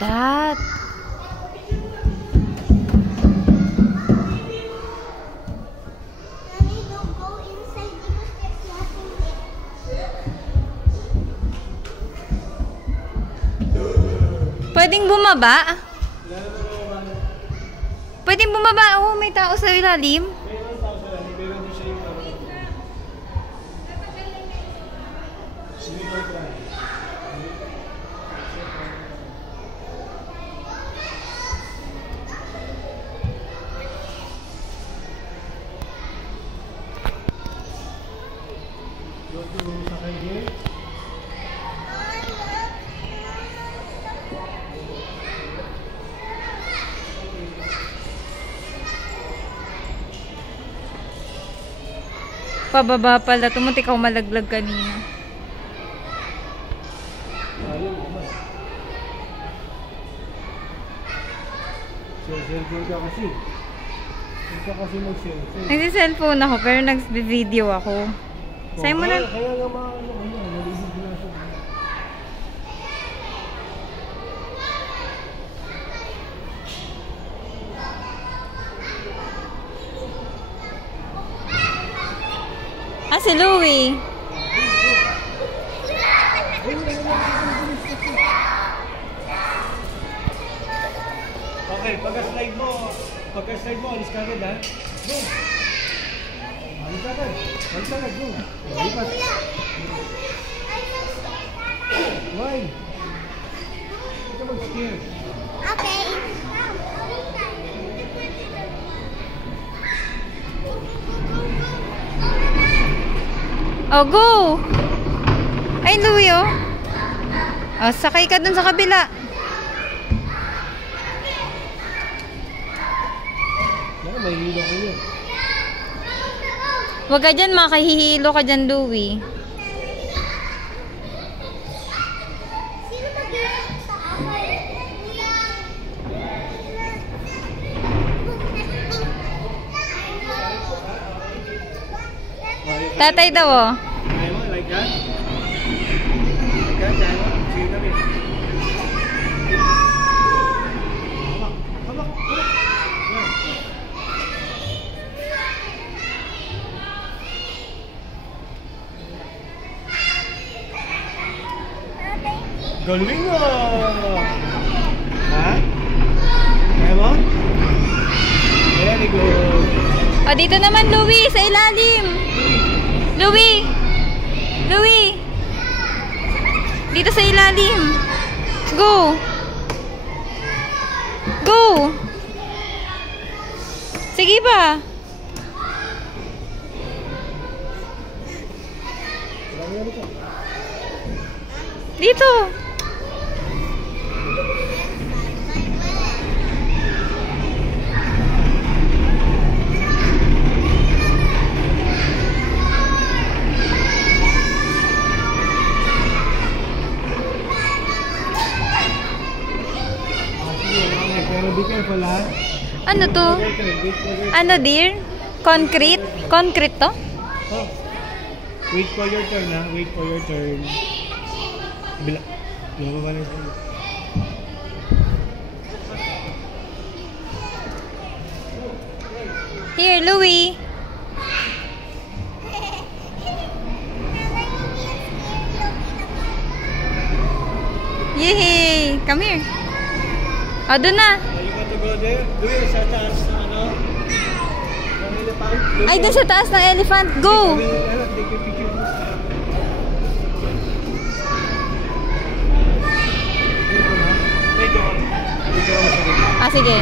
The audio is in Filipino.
that? Pwedeng bumaba? Pwedeng bumaba. Oh, may tao sa ilalim. Pababa pala. Tumuntik ako malaglag kanina. Cellphone ka kasi. Huwag ka kasi mag-cellphone. Nagsi-cellphone ako pero nag-video ako. Sa'yo mo na. Kaya nga mga ano ko yan. Nalibig na siya. Ah, si Louie. Okay, pagka-slide mo, alis ka agad ha. Go! Alis ka agad, go! Lipat. Why? Huwag ka mag-scare. Okay. Oh, go! Ay, Louie, oh. Oh, sakay ka dun sa kabila. May hilo ko yun. Huwag ka dyan, makahihilo ka dyan, Louie. Tatay daw, oh. Ayaw mo, like that? Like that, ayaw mo? Sige kami. Habak. Galing mo! Ha? Kaya mo? Very good. O, dito naman, Louie, sa ilalim. Louie! Dito sa ilalim. Go! Sige ba? Dito. Pero be careful ha. Ano to? Ano, dear? Concrete? Concrete to? Oh. Wait for your turn ha. Wait for your turn. Bila. Lumababa na siya. Here, Louie. Yay! Come here. O, doon na. You want to go there? Doon sa taas na ano? Yung elephant? Ay, doon sa taas ng elephant. Go! Take a picture. Ah, sige.